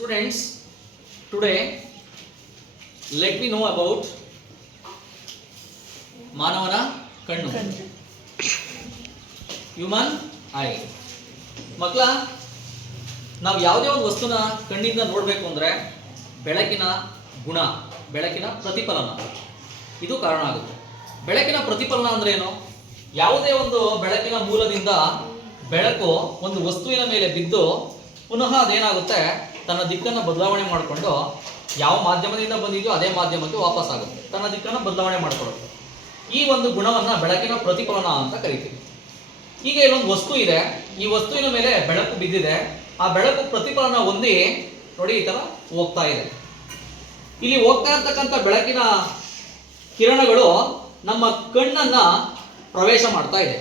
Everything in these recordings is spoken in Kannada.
Students, today let me know about ಮಾನವನ ಕಣ್ಣು, ಹ್ಯೂಮನ್ ಐ. ಮಕ್ಕಳ, ನಾವು ಯಾವುದೇ ಒಂದು ವಸ್ತುನ ಕಣ್ಣಿಂದ ನೋಡಬೇಕು ಅಂದರೆ ಬೆಳಕಿನ ಗುಣ, ಬೆಳಕಿನ ಪ್ರತಿಫಲನ ಇದು ಕಾರಣ ಆಗುತ್ತೆ. ಬೆಳಕಿನ ಪ್ರತಿಫಲನ ಅಂದ್ರೆ ಏನು? ಯಾವುದೇ ಒಂದು ಬೆಳಕಿನ ಮೂಲದಿಂದ ಬೆಳಕು ಒಂದು ವಸ್ತುವಿನ ಮೇಲೆ ಬಿದ್ದು ಪುನಃ ಅದೇನಾಗುತ್ತೆ, ತನ್ನ ದಿಕ್ಕನ್ನು ಬದಲಾವಣೆ ಮಾಡಿಕೊಂಡು ಯಾವ ಮಾಧ್ಯಮದಿಂದ ಬಂದಿದೆಯೋ ಅದೇ ಮಾಧ್ಯಮಕ್ಕೆ ವಾಪಸ್ ಆಗುತ್ತೆ, ತನ್ನ ದಿಕ್ಕನ್ನು ಬದಲಾವಣೆ ಮಾಡಿಕೊಳ್ಳುತ್ತೆ. ಈ ಒಂದು ಗುಣವನ್ನು ಬೆಳಕಿನ ಪ್ರತಿಫಲನ ಅಂತ ಕರಿತೀವಿ. ಈಗ ಇಲ್ಲೊಂದು ವಸ್ತು ಇದೆ, ಈ ವಸ್ತುವಿನ ಮೇಲೆ ಬೆಳಕು ಬಿದ್ದಿದೆ, ಆ ಬೆಳಕು ಪ್ರತಿಫಲನ ಹೊಂದಿ ನೋಡಿ ಈ ಥರ ಹೋಗ್ತಾ ಇದೆ. ಇಲ್ಲಿ ಹೋಗ್ತಾ ಇರ್ತಕ್ಕಂಥ ಬೆಳಕಿನ ಕಿರಣಗಳು ನಮ್ಮ ಕಣ್ಣನ್ನು ಪ್ರವೇಶ ಮಾಡ್ತಾ ಇದೆ.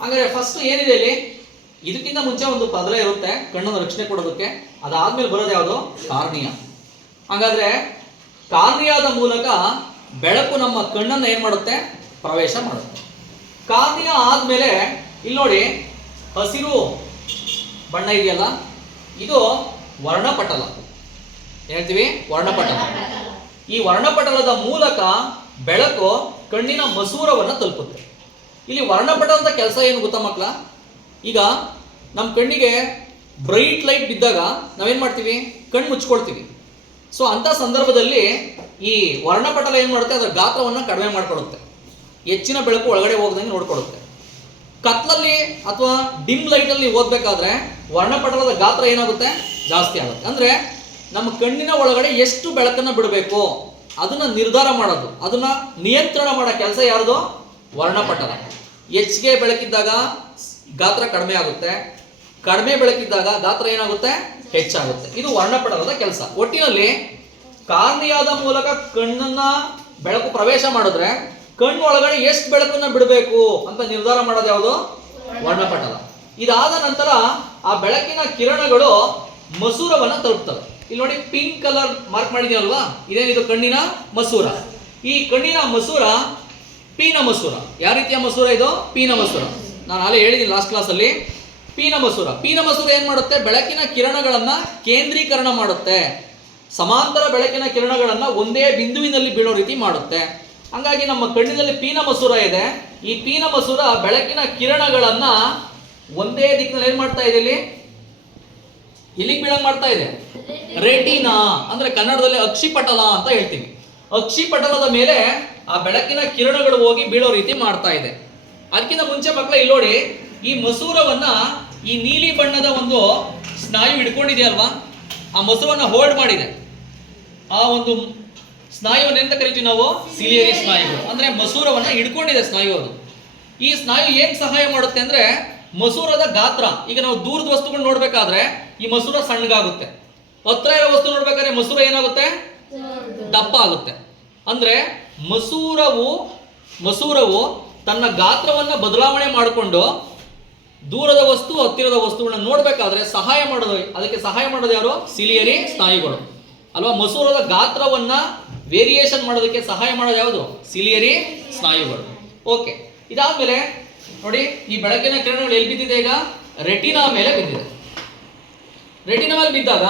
ಹಾಗಾದ್ರೆ ಫಸ್ಟ್ ಏನಿದೆ ಇಲ್ಲಿ, ಇದಕ್ಕಿಂತ ಮುಂಚೆ ಒಂದು ಪದರ ಇರುತ್ತೆ ಕಣ್ಣನ್ನು ರಕ್ಷಣೆ ಕೊಡೋದಕ್ಕೆ, ಅದಾದ್ಮೇಲೆ ಬರೋದು ಯಾವುದು? ಕಾರ್ನಿಯ. ಹಾಗಾದ್ರೆ ಕಾರ್ನಿಯಾದ ಮೂಲಕ ಬೆಳಕು ನಮ್ಮ ಕಣ್ಣನ್ನು ಏನ್ ಮಾಡುತ್ತೆ? ಪ್ರವೇಶ ಮಾಡುತ್ತೆ. ಕಾರ್ನಿಯ ಆದ್ಮೇಲೆ ಇಲ್ಲಿ ನೋಡಿ ಹಸಿರು ಬಣ್ಣ ಇದೆಯಲ್ಲ, ಇದು ವರ್ಣಪಟಲ ಹೇಳ್ತೀವಿ, ವರ್ಣಪಟಲ. ಈ ವರ್ಣಪಟಲದ ಮೂಲಕ ಬೆಳಕು ಕಣ್ಣಿನ ಮಸೂರವನ್ನು ತಲುಪುತ್ತೆ. ಇಲ್ಲಿ ವರ್ಣಪಟಲದ ಕೆಲಸ ಏನು ಗೊತ್ತಾ ಮಕ್ಕಳ? ಈಗ ನಮ್ಮ ಕಣ್ಣಿಗೆ ಬ್ರೈಟ್ ಲೈಟ್ ಬಿದ್ದಾಗ ನಾವೇನು ಮಾಡ್ತೀವಿ? ಕಣ್ಣು ಮುಚ್ಕೊಳ್ತೀವಿ. ಸೊ ಅಂಥ ಸಂದರ್ಭದಲ್ಲಿ ಈ ವರ್ಣಪಟಲ ಏನು ಮಾಡುತ್ತೆ? ಅದರ ಗಾತ್ರವನ್ನು ಕಡಿಮೆ ಮಾಡಿಕೊಳ್ಳುತ್ತೆ, ಹೆಚ್ಚಿನ ಬೆಳಕು ಒಳಗಡೆ ಹೋಗದಂಗೆ ನೋಡ್ಕೊಳ್ಳುತ್ತೆ. ಕತ್ಲಲ್ಲಿ ಅಥವಾ ಡಿಮ್ ಲೈಟಲ್ಲಿ ಓದಬೇಕಾದ್ರೆ ವರ್ಣಪಟಲದ ಗಾತ್ರ ಏನಾಗುತ್ತೆ? ಜಾಸ್ತಿ ಆಗುತ್ತೆ. ಅಂದರೆ ನಮ್ಮ ಕಣ್ಣಿನ ಒಳಗಡೆ ಎಷ್ಟು ಬೆಳಕನ್ನು ಬಿಡಬೇಕು ಅದನ್ನು ನಿರ್ಧಾರ ಮಾಡೋದು, ಅದನ್ನು ನಿಯಂತ್ರಣ ಮಾಡೋ ಕೆಲಸ ಯಾರ್ದು? ವರ್ಣಪಟಲ. ಹೆಚ್ಚಿಗೆ ಬೆಳಕಿದ್ದಾಗ ಗಾತ್ರ ಕಡಿಮೆ ಆಗುತ್ತೆ, ಕಡಿಮೆ ಬೆಳಕಿದ್ದಾಗ ಗಾತ್ರ ಏನಾಗುತ್ತೆ? ಹೆಚ್ಚಾಗುತ್ತೆ. ಇದು ವರ್ಣಪಟಲದ ಕೆಲಸ. ಒಟ್ಟಿನಲ್ಲಿ ಕಾರ್ನಿಯಾದ ಮೂಲಕ ಕಣ್ಣನ್ನ ಬೆಳಕು ಪ್ರವೇಶ ಮಾಡಿದ್ರೆ ಕಣ್ಣು ಒಳಗಡೆ ಎಷ್ಟು ಬೆಳಕನ್ನ ಬಿಡಬೇಕು ಅಂತ ನಿರ್ಧಾರ ಮಾಡೋದು ಯಾವುದು? ವರ್ಣಪಟಲ. ಇದಾದ ನಂತರ ಆ ಬೆಳಕಿನ ಕಿರಣಗಳು ಮಸೂರವನ್ನು ತಲುಪ್ತವೆ. ಇಲ್ಲಿ ನೋಡಿ ಪಿಂಕ್ ಕಲರ್ ಮಾರ್ಕ್ ಮಾಡಿದೀವಲ್ವಾ, ಇದೇನಿದು? ಕಣ್ಣಿನ ಮಸೂರ. ಈ ಕಣ್ಣಿನ ಮಸೂರ ಪೀನ ಮಸೂರ. ಯಾವ ರೀತಿಯ ಮಸೂರ ಇದು? ಪೀನ ಮಸೂರ. ನಾನು ಅಲ್ಲೇ ಹೇಳಿದ್ದೀನಿ ಲಾಸ್ಟ್ ಕ್ಲಾಸಲ್ಲಿ. ಪೀನ ಮಸೂರ. ಪೀನ ಮಸೂರ ಏನು ಮಾಡುತ್ತೆ? ಬೆಳಕಿನ ಕಿರಣಗಳನ್ನು ಕೇಂದ್ರೀಕರಣ ಮಾಡುತ್ತೆ, ಸಮಾಂತರ ಬೆಳಕಿನ ಕಿರಣಗಳನ್ನು ಒಂದೇ ಬಿಂದುವಿನಲ್ಲಿ ಬೀಳೋ ರೀತಿ ಮಾಡುತ್ತೆ. ಹಂಗಾಗಿ ನಮ್ಮ ಕಣ್ಣಿನಲ್ಲಿ ಪೀನ ಮಸೂರ ಇದೆ. ಈ ಪೀನ ಮಸೂರ ಬೆಳಕಿನ ಕಿರಣಗಳನ್ನು ಒಂದೇ ದಿಕ್ಕಿನಲ್ಲಿ ಏನು ಮಾಡ್ತಾ ಇದೆ? ಇಲ್ಲಿಗೆ ಬೀಳಂಗ್ ಮಾಡ್ತಾ ಇದೆ. ರೆಟಿನಾ ಅಂದ್ರೆ ಕನ್ನಡದಲ್ಲಿ ಅಕ್ಷಿಪಟಲ ಅಂತ ಹೇಳ್ತೀವಿ. ಅಕ್ಷಿಪಟಲದ ಮೇಲೆ ಆ ಬೆಳಕಿನ ಕಿರಣಗಳು ಹೋಗಿ ಬೀಳೋ ರೀತಿ ಮಾಡ್ತಾ ಇದೆ. ಅದಕ್ಕಿಂತ ಮುಂಚೆ ಮಕ್ಕಳ ಇಲ್ಲಿ ನೋಡಿ, ಈ ಮಸೂರವನ್ನ ಈ ನೀಲಿ ಬಣ್ಣದ ಒಂದು ಸ್ನಾಯು ಹಿಡ್ಕೊಂಡಿದೆಯಲ್ವಾ, ಆ ಮಸೂರವನ್ನ ಹೋಲ್ಡ್ ಮಾಡಿದೆ. ಆ ಒಂದು ಸ್ನಾಯುವನ್ನು ಎಂತ ಕರಿತೀವಿ ನಾವು? ಸಿಲಿಯರಿ ಸ್ನಾಯುಗಳು. ಅಂದ್ರೆ ಮಸೂರವನ್ನ ಹಿಡ್ಕೊಂಡಿದೆ ಸ್ನಾಯು. ಅದು ಈ ಸ್ನಾಯು ಏನ್ ಸಹಾಯ ಮಾಡುತ್ತೆ ಅಂದ್ರೆ ಮಸೂರದ ಗಾತ್ರ. ಈಗ ನಾವು ದೂರದ ವಸ್ತುಗಳು ನೋಡ್ಬೇಕಾದ್ರೆ ಈ ಮಸೂರ ಸಣ್ಣಗಾಗುತ್ತೆ, ಹತ್ರ ಇರೋ ವಸ್ತು ನೋಡ್ಬೇಕಾದ್ರೆ ಮಸೂರ ಏನಾಗುತ್ತೆ? ದಪ್ಪ ಆಗುತ್ತೆ. ಅಂದ್ರೆ ಮಸೂರವು ತನ್ನ ಗಾತ್ರವನ್ನ ಬದಲಾವಣೆ ಮಾಡಿಕೊಂಡು ದೂರದ ವಸ್ತು ಹತ್ತಿರದ ವಸ್ತುಗಳನ್ನ ನೋಡ್ಬೇಕಾದ್ರೆ ಅದಕ್ಕೆ ಸಹಾಯ ಮಾಡೋದು ಯಾರು? ಸಿಲಿಯರಿ ಸ್ನಾಯುಗಳು ಅಲ್ವಾ? ಮಸೂರದ ಗಾತ್ರವನ್ನ ವೇರಿಯೇಷನ್ ಮಾಡೋದಕ್ಕೆ ಸಹಾಯ ಮಾಡೋದು ಯಾವುದು? ಸಿಲಿಯರಿ ಸ್ನಾಯುಗಳು. ಓಕೆ, ಇದಾದ್ಮೇಲೆ ನೋಡಿ ಈ ಬೆಳಕಿನ ಕಿರಣಗಳು ಎಲ್ಲಿ ಬಿದ್ದಿದೆ? ಈಗ ರೆಟಿನಾ ಮೇಲೆ ಬಿದ್ದಿದೆ. ರೆಟಿನಾ ಮೇಲೆ ಬಿದ್ದಾಗ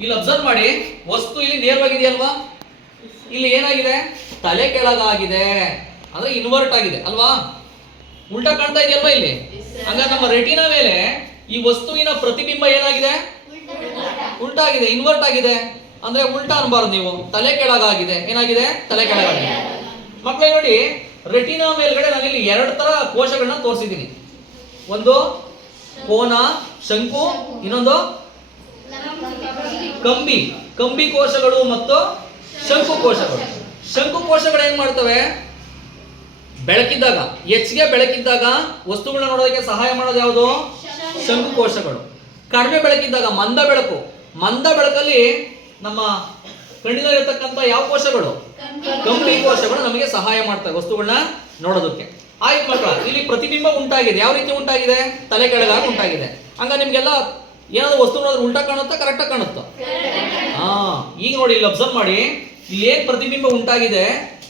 ಇಲ್ಲಿ ಅಬ್ಸರ್ವ್ ಮಾಡಿ, ವಸ್ತು ಇಲ್ಲಿ ನೇರವಾಗಿದೆಯಲ್ವಾ, ಇಲ್ಲಿ ಏನಾಗಿದೆ? ತಲೆ ಕೆಳಗಾಗಿದೆ, ಅಂದ್ರೆ ಇನ್ವರ್ಟ್ ಆಗಿದೆ ಅಲ್ವಾ? ಉಲ್ಟಾ ಕಾಣ್ತಾ ಇದೆಯಲ್ವಾ ಇಲ್ಲಿ? ಹಂಗಾರೆ ನಮ್ಮ ರೆಟಿನಾ ಮೇಲೆ ಈ ವಸ್ತುವಿನ ಪ್ರತಿಬಿಂಬ ಏನಾಗಿದೆ? ಉಲ್ಟಾ ಆಗಿದೆ, ಇನ್ವರ್ಟ್ ಆಗಿದೆ. ಅಂದ್ರೆ ಉಲ್ಟಾ ಅನ್ಬಾರ್ದು ನೀವು, ತಲೆ ಕೆಳಗಾಗಿದೆ. ಏನಾಗಿದೆ? ತಲೆ ಕೆಳಗಾಗಿದೆ. ಮಕ್ಕಳೇ ನೋಡಿ, ರೆಟಿನಾ ಮೇಲ್ಗಡೆ ನಾನು ಇಲ್ಲಿ 2 ತರ ಕೋಶಗಳನ್ನ ತೋರಿಸಿದ್ದೀನಿ. ಒಂದು ಕೋನ, ಶಂಕು, ಇನ್ನೊಂದು ಕಂಬಿ ಕೋಶಗಳು ಮತ್ತು ಶಂಕು ಕೋಶಗಳು. ಶಂಕು ಕೋಶಗಳು ಏನ್ ಮಾಡ್ತವೆ? ಬೆಳಕಿದ್ದಾಗ, ಹೆಚ್ಚಿಗೆ ಬೆಳಕಿದ್ದಾಗ ವಸ್ತುಗಳನ್ನ ನೋಡೋದಕ್ಕೆ ಸಹಾಯ ಮಾಡೋದು ಯಾವುದು? ಶಂಕು ಕೋಶಗಳು. ಕಡಿಮೆ ಬೆಳಕಿದ್ದಾಗ ಮಂದ ಬೆಳಕಲ್ಲಿ ನಮ್ಮ ಕಣ್ಣಿನಲ್ಲಿರ್ತಕ್ಕಂಥ ಯಾವ ಕೋಶಗಳು? ಕಂಬಿ ಕೋಶಗಳು ನಮಗೆ ಸಹಾಯ ಮಾಡ್ತವೆ ವಸ್ತುಗಳನ್ನ ನೋಡೋದಕ್ಕೆ. ಆಯ್ತು ಮಕ್ಕಳ, ಇಲ್ಲಿ ಪ್ರತಿಬಿಂಬ ಉಂಟಾಗಿದೆ. ಯಾವ ರೀತಿ ಉಂಟಾಗಿದೆ? ತಲೆ ಕೆಳಗಾಗಿ ಉಂಟಾಗಿದೆ. ಹಂಗ ನಿಮ್ಗೆಲ್ಲ ಏನಾದ್ರು ವಸ್ತು ನೋಡಿದ್ರೆ ಉಲ್ಟಾ ಕಾಣುತ್ತಾ ಕರೆಕ್ಟಾಗಿ ಕಾಣುತ್ತಾ? ಈಗ ನೋಡಿ ಇಲ್ಲಿ ಅಬ್ಸರ್ವ್ ಮಾಡಿ, ಇಲ್ಲಿ ಏನ್ ಪ್ರತಿಬಿಂಬ ಉಂಟಾಗಿದೆ,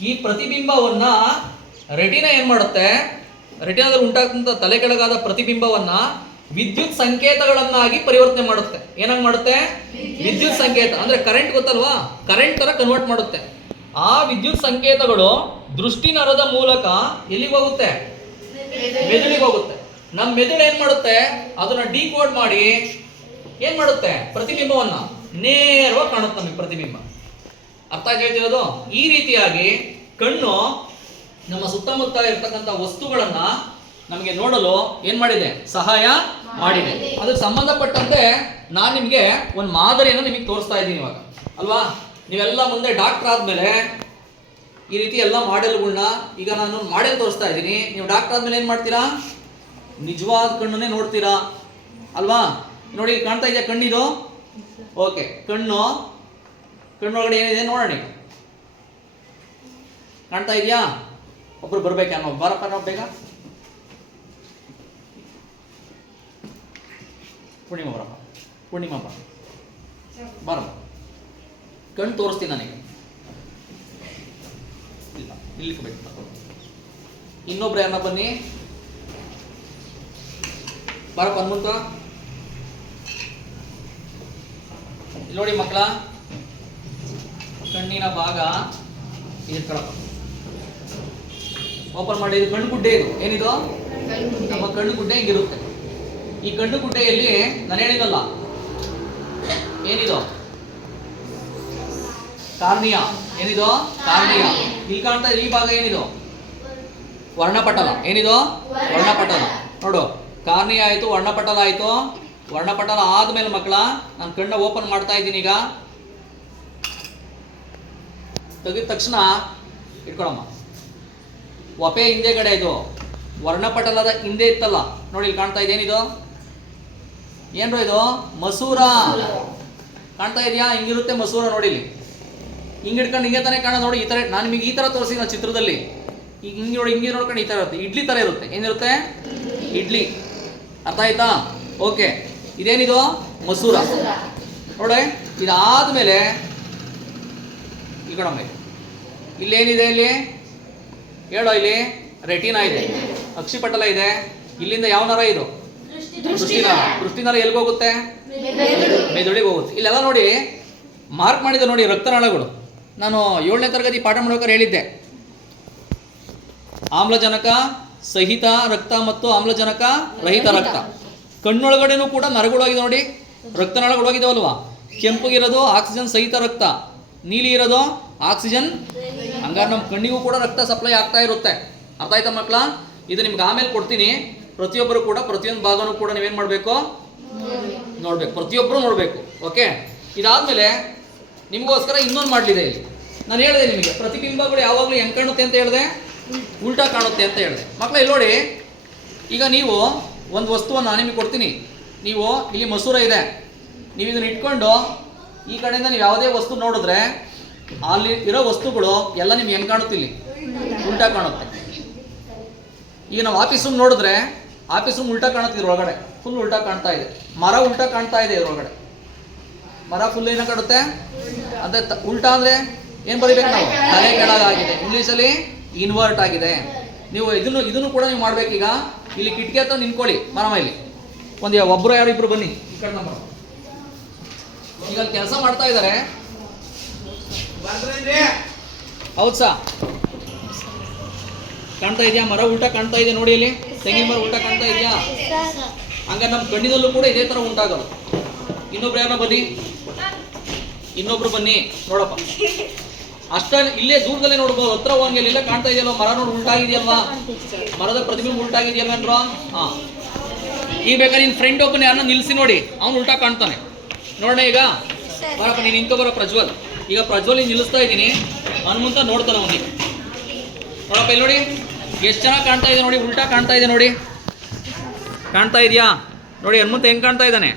ಈ ಪ್ರತಿಬಿಂಬವನ್ನ ರೆಟಿನಾ ಏನ್ ಮಾಡುತ್ತೆ? ರೆಟಿನಾದಲ್ಲಿ ಉಂಟಾಗ್ತಂತ ತಲೆ ಕೆಳಗಾದ ಪ್ರತಿಬಿಂಬವನ್ನ ವಿದ್ಯುತ್ ಸಂಕೇತಗಳನ್ನಾಗಿ ಪರಿವರ್ತನೆ ಮಾಡುತ್ತೆ. ಏನಾಗಿ ಮಾಡುತ್ತೆ? ವಿದ್ಯುತ್ ಸಂಕೇತ ಅಂದ್ರೆ ಕರೆಂಟ್ ಗೊತ್ತಲ್ವಾ, ಕರೆಂಟ್ ತರ ಕನ್ವರ್ಟ್ ಮಾಡುತ್ತೆ. ಆ ವಿದ್ಯುತ್ ಸಂಕೇತಗಳು ದೃಷ್ಟಿ ನರದ ಮೂಲಕ ಎಲ್ಲಿಗೆ ಹೋಗುತ್ತೆ? ಮೆದುಳಿಗೆ ಹೋಗುತ್ತೆ. ನಮ್ಮ ಮೆದುಳು ಏನ್ ಮಾಡುತ್ತೆ? ಅದನ್ನ ಡಿಕೋಡ್ ಮಾಡಿ ಏನ್ ಮಾಡುತ್ತೆ? ಪ್ರತಿಬಿಂಬವನ್ನ ನೇರವಾಗಿ ಕಾಣುತ್ತೆ ನಮಗೆ ಪ್ರತಿಬಿಂಬ. ಅರ್ಥ ಆಗಿ ಹೇಳ್ತಿರೋದು? ಈ ರೀತಿಯಾಗಿ ಕಣ್ಣು ನಮ್ಮ ಸುತ್ತಮುತ್ತ ಇರ್ತಕ್ಕಂಥ ವಸ್ತುಗಳನ್ನ ನಮಗೆ ನೋಡಲು ಏನ್ ಮಾಡಿದೆ? ಸಹಾಯ ಮಾಡಿದೆ. ಅದಕ್ಕೆ ಸಂಬಂಧಪಟ್ಟಂತೆ ನಾನು ನಿಮಗೆ ಒಂದು ಮಾದರಿಯನ್ನು ನಿಮಗೆ ತೋರಿಸ್ತಾ ಇದ್ದೀನಿ ಇವಾಗ ಅಲ್ವಾ. ನೀವೆಲ್ಲ ಮುಂದೆ ಡಾಕ್ಟರ್ ಆದ್ಮೇಲೆ ಈ ರೀತಿ ಎಲ್ಲ ಮಾಡೆಲ್ಗಳನ್ನ ಈಗ ನಾನು ಮಾಡೆಲ್ ತೋರಿಸ್ತಾ ಇದ್ದೀನಿ. ನೀವು ಡಾಕ್ಟರ್ ಆದ್ಮೇಲೆ ಏನ್ ಮಾಡ್ತೀರಾ? ನಿಜವಾದ ಕಣ್ಣನ್ನೇ ನೋಡ್ತೀರಾ ಅಲ್ವಾ. ನೋಡಿ ಕಾಣ್ತಾ ಇದೆಯಾ ಕಣ್ಣಿದು? ಓಕೆ, ಕಣ್ಣೊಳಗಡೆ ಏನಿದೆ ನೋಡೋಣ. ಕಾಣ್ತಾ ಇದೆಯಾ? ಒಬ್ರು ಬರ್ಬೇಕಾ? ನಾವು ಬರಪ್ಪ, ನಾವು ಬೇಗ ಪೂರ್ಣಿಮಾ ಬರಪ್ಪ, ಪೂರ್ಣಿಮಾ ಬರಮ್ಮ, ಕಣ್ಣು ತೋರಿಸ್ತೀನಿ ನನಗೆ. ಇಲ್ಲ ಇಲ್ಲಿಗೆ ಬೇಕು. ಇನ್ನೊಬ್ರು ಯಾರನ್ನ ಬನ್ನಿ, ಬರಪ್ಪ ಹನುಮಂತ. ನೋಡಿ ಮಕ್ಕಳ, ಕಣ್ಣಿನ ಭಾಗ ಇರ್ಕೊಳಪ್ಪ, ಓಪನ್ ಮಾಡಿ. ಇದು ಕಣ್ಣು ಗುಡ್ಡೆ. ಇದು ಏನಿದು? ನಮ್ಮ ಕಣ್ಣು ಗುಡ್ಡೆ ಹಿಂಗಿರುತ್ತೆ. ಈ ಕಣ್ಣು ಗುಡ್ಡೆಯಲ್ಲಿ ನಾನು ಹೇಳಿದಲ್ಲ, ಏನಿದು? ಕಾರ್ನಿಯಾ. ಏನಿದು? ಕಾರ್ನಿಯಾ. ಇಲ್ಲಿ ಕಾಣ್ತಾ ಇದೆ ಈ ಭಾಗ ಏನಿದು? ವರ್ಣಪಟಲ. ಏನಿದು? ವರ್ಣಪಟಲ. ನೋಡು, ಕಾರ್ನಿಯಾ ಆಯ್ತು, ವರ್ಣಪಟಲ ಆಯ್ತು. ವರ್ಣಪಟಲ ಆದ್ಮೇಲೆ ಮಕ್ಕಳ ನಾನು ಕಣ್ಣ ಓಪನ್ ಮಾಡ್ತಾ ಇದ್ದೀನಿ. ಈಗ ತೆಗೆದ ತಕ್ಷಣ ಇಟ್ಕೊಳಮ್ಮ, ಒಪೆ ಹಿಂದೆಗಡೆ ಇದು ವರ್ಣಪಟಲದ ಹಿಂದೆ ಇತ್ತಲ್ಲ ನೋಡಿ, ಇಲ್ಲಿ ಕಾಣ್ತಾ ಇದೆ. ಏನಿದು? ಏನ್ರು ಇದು? ಮಸೂರ. ಕಾಣ್ತಾ ಇದೆಯಾ? ಹಿಂಗಿರುತ್ತೆ ಮಸೂರ. ನೋಡಿ ಇಲ್ಲಿ ಹಿಂಗೆ ಇಟ್ಕೊಂಡು ಹಿಂಗೆ ತಾನೇ ಕಾಣ. ನೋಡಿ ಈ ತರ ನಾನು ನಿಮಗೆ ಈ ತರ ತೋರಿಸಿದ ಚಿತ್ರದಲ್ಲಿ. ಈಗ ಹಿಂಗೆ ನೋಡಿ, ಹಿಂಗೆ ನೋಡ್ಕೊಂಡು ಈ ತರ ಇರುತ್ತೆ. ಇಡ್ಲಿ ತರ ಇರುತ್ತೆ. ಏನಿರುತ್ತೆ? ಇಡ್ಲಿ. ಅರ್ಥ ಆಯ್ತಾ? ಓಕೆ, ಇದೇನಿದು? ಮಸೂರ. ನೋಡಿ, ಇದಾದ್ಮೇಲೆ ಈ ಕಡೆ ಇಲ್ಲೇನಿದೆ? ಇಲ್ಲಿ ಹೇಳೋ, ಇಲ್ಲಿ ರೆಟಿನಾ ಇದೆ, ಅಕ್ಷಿಪಟಲ ಇದೆ. ಇಲ್ಲಿಂದ ಯಾವ ನರ ಇದು? ದೃಷ್ಟಿನರ. ದೃಷ್ಟಿನರ ಎಲ್ಲಿಗೆ ಹೋಗುತ್ತೆ? ಮೆದುಳಿಗೆ ಹೋಗುತ್ತೆ. ಇಲ್ಲೆಲ್ಲ ನೋಡಿ ಮಾರ್ಕ್ ಮಾಡಿದೆ ನೋಡಿ, ರಕ್ತನಾಳಗಳು. ನಾನು 7ನೇ ತರಗತಿ ಪಾಠ ಮಾಡೋಕೆ ಹೇಳಿದ್ದೆ, ಆಮ್ಲಜನಕ ಸಹಿತ ರಕ್ತ ಮತ್ತು ಆಮ್ಲಜನಕ ರಹಿತ ರಕ್ತ. ಕಣ್ಣೊಳಗಡೆನೂ ಕೂಡ ನರಗಳಾಗಿದೆ ನೋಡಿ, ರಕ್ತನಾಳಗಳಾಗಿದಾವಲ್ವಾ. ಕೆಂಪಗಿರೋದು ಆಕ್ಸಿಜನ್ ಸಹಿತ ರಕ್ತ, ನೀಲಿ ಇರೋದು ಆಕ್ಸಿಜನ್. ಹಂಗಾರೆ ನಮ್ಮ ಕಣ್ಣಿಗೂ ಕೂಡ ರಕ್ತ ಸಪ್ಲೈ ಆಗ್ತಾ ಇರುತ್ತೆ. ಅರ್ಥ ಆಯ್ತಾ ಮಕ್ಕಳ? ಇದು ನಿಮ್ಗೆ ಆಮೇಲೆ ಕೊಡ್ತೀನಿ. ಪ್ರತಿಯೊಬ್ಬರು ಕೂಡ ಪ್ರತಿಯೊಂದು ಭಾಗನೂ ಕೂಡ ನೀವೇನು ಮಾಡಬೇಕು? ನೋಡ್ಬೇಕು, ಪ್ರತಿಯೊಬ್ಬರು ನೋಡಬೇಕು. ಓಕೆ, ಇದಾದ್ಮೇಲೆ ನಿಮಗೋಸ್ಕರ ಇನ್ನೊಂದು ಮಾಡಲಿದೆ. ಇಲ್ಲಿ ನಾನು ಹೇಳಿದೆ ನಿಮಗೆ, ಪ್ರತಿಬಿಂಬಗಳು ಯಾವಾಗಲೂ ಹೆಂಗೆ ಕಾಣುತ್ತೆ ಅಂತ ಹೇಳಿದೆ? ಉಲ್ಟಾ ಕಾಣುತ್ತೆ ಅಂತ ಹೇಳಿದೆ. ಮಕ್ಕಳ ಇಲ್ಲಿ ನೋಡಿ, ಈಗ ನೀವು ಒಂದು ವಸ್ತುವನ್ನು ನಾನು ನಿಮಗೆ ಕೊಡ್ತೀನಿ. ನೀವು ಇಲ್ಲಿ ಮಸೂರ ಇದೆ, ನೀವು ಇದನ್ನ ಇಟ್ಕೊಂಡು ಈ ಕಡೆಯಿಂದ ನೀವು ಯಾವುದೇ ವಸ್ತು ನೋಡಿದ್ರೆ ಅಲ್ಲಿ ಇರೋ ವಸ್ತುಗಳು ಎಲ್ಲ ನಿಮ್ಗೆ ಹೆಂಗೆ ಕಾಣುತ್ತೆ? ಇಲ್ಲಿ ಉಲ್ಟಾ ಕಾಣುತ್ತೆ. ಈಗ ನಾವು ಆಫೀಸ್ ರೂಮ್ ನೋಡಿದ್ರೆ ಆಫೀಸ್ ರೂಮ್ ಉಲ್ಟಾ ಕಾಣುತ್ತೆ. ಇದ್ರೊಳಗಡೆ ಫುಲ್ ಉಲ್ಟಾ ಕಾಣ್ತಾ ಇದೆ. ಮರ ಉಲ್ಟಾ ಕಾಣ್ತಾ ಇದೆ. ಇದ್ರೊಳಗಡೆ ಮರ ಫುಲ್ ಏನೋ ಕಾಣುತ್ತೆ ಅಂದ್ರೆ ಉಲ್ಟಾ ಅಂದ್ರೆ ಏನು ಬರೀಬೇಕು ನಾವು? ತಲೆ ಕೆಳಗಾಗಿದೆ. ಇಂಗ್ಲೀಷಲ್ಲಿ ಇನ್ವರ್ಟ್ ಆಗಿದೆ. ನೀವು ಇದನ್ನು ಕೂಡ ನೀವು ಮಾಡ್ಬೇಕೀಗ. ಇಲ್ಲಿ ಕಿಟಕಿ ಹತ್ರ ನಿಂತ್ಕೊಳ್ಳಿ ಮರಮ. ಇಲ್ಲಿ ಒಬ್ಬರು ಯಾರು ಇಬ್ರು ಬನ್ನಿ ಈ ಕಡೆ. ನಮ್ಮ ಈಗ ಅಲ್ಲಿ ಕೆಲಸ ಮಾಡ್ತಾ ಇದ್ದಾರೆ. ಹೌದು ಸಾ, ಕಾಣ್ತಾ ಇದೆಯಾ? ಮರ ಉಲ್ಟಾ ಕಾಣ್ತಾ ಇದೆ ನೋಡಿ. ಇಲ್ಲಿ ತೆಂಗಿನ ಮರ ಉಲ್ಟಾ ಕಾಣ್ತಾ ಇದೆಯಾ? ಹಂಗ ನಮ್ಮ ಕಣ್ಣಿನಲ್ಲೂ ಕೂಡ ಇದೇ ತರ ಉಂಟಾಗೋದು. ಇನ್ನೊಬ್ರು ಯಾರೋ ಬನ್ನಿ, ಇನ್ನೊಬ್ರು ಬನ್ನಿ ನೋಡಪ್ಪ. ಅಷ್ಟ ಇಲ್ಲೇ ದೂರದಲ್ಲೇ ನೋಡ್ಬೋದು, ಹತ್ರ ಹೋಗಂಗಿಲ್ಲ. ಇಲ್ಲ ಕಾಣ್ತಾ ಇದೆಯಲ್ವಾ ಮರ? ನೋಡಿ ಉಲ್ಟಾಗಿದೆಯಲ್ವಾ, ಮರದ ಪ್ರತಿಬಿಂಬ ಉಲ್ಟಾಗಿದೆಯಲ್ವೇನ್ರೋ? ಹಾ, ಈಗ ಬೇಕಾದ್ರೆ ನಿನ್ನ ಫ್ರೆಂಡ್ ಒಬ್ಬನ ಯಾರನ್ನ ನಿಲ್ಲಿಸಿ ನೋಡಿ, ಅವ್ನು ಉಲ್ಟಾ ಕಾಣ್ತಾನೆ. ನೋಡೋಣ ಈಗ. ಬರಪ್ಪ, ನೀನು ನಿಂತು ಬರೋ ಪ್ರಜ್ವಲ್. ಈಗ ಪ್ರಜ್ವಲ್ ನಿಲ್ಲಿಸ್ತಾ ಇದ್ದೀನಿ, ಹನುಮಂತ ನೋಡ್ತಾನೆ ಅವನಿಗೆ. ನೋಡಪ್ಪ ಇಲ್ಲಿ ನೋಡಿ, ಎಷ್ಟು ಚೆನ್ನಾಗಿ ಕಾಣ್ತಾ ಇದೆ ನೋಡಿ. ಉಲ್ಟಾ ಕಾಣ್ತಾ ಇದೆ ನೋಡಿ. ಕಾಣ್ತಾ ಇದೆಯಾ ನೋಡಿ? ಹನುಮಂತ ಹೆಂಗೆ ಕಾಣ್ತಾ ಇದ್ದಾನೆ?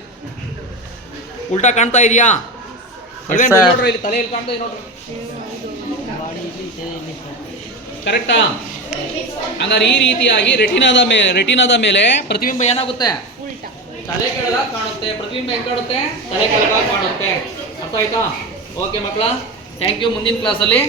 ಉಲ್ಟಾ ಕಾಣ್ತಾ ಇದೆಯಾ? ನೋಡ್ರಿ ಇಲ್ಲಿ ತಲೆ ಎಲ್ಲಿ ಕಾಣ್ತಾ ಇದೆ ನೋಡ್ರಿ. ಕರೆಕ್ಟಾ? ಹಂಗಾರೆ ಈ ರೀತಿಯಾಗಿ ರೆಟಿನಾದ ಮೇಲೆ ಪ್ರತಿಬಿಂಬ ಏನಾಗುತ್ತೆ? ತಲೆ ಕೆಳಗ ಕಾಣುತ್ತೆ. ಪ್ರತಿಬಿಂಬ ಹೆಂಗೆ ಕಾಣುತ್ತೆ? ತಲೆ ಕೆಳಗ ಕಾಣುತ್ತೆ. ಅರ್ಥ ಆಯ್ತಾ? ಓಕೆ ಮಕ್ಕಳ, ಥ್ಯಾಂಕ್ ಯು. ಮುಂದಿನ ಕ್ಲಾಸಲ್ಲಿ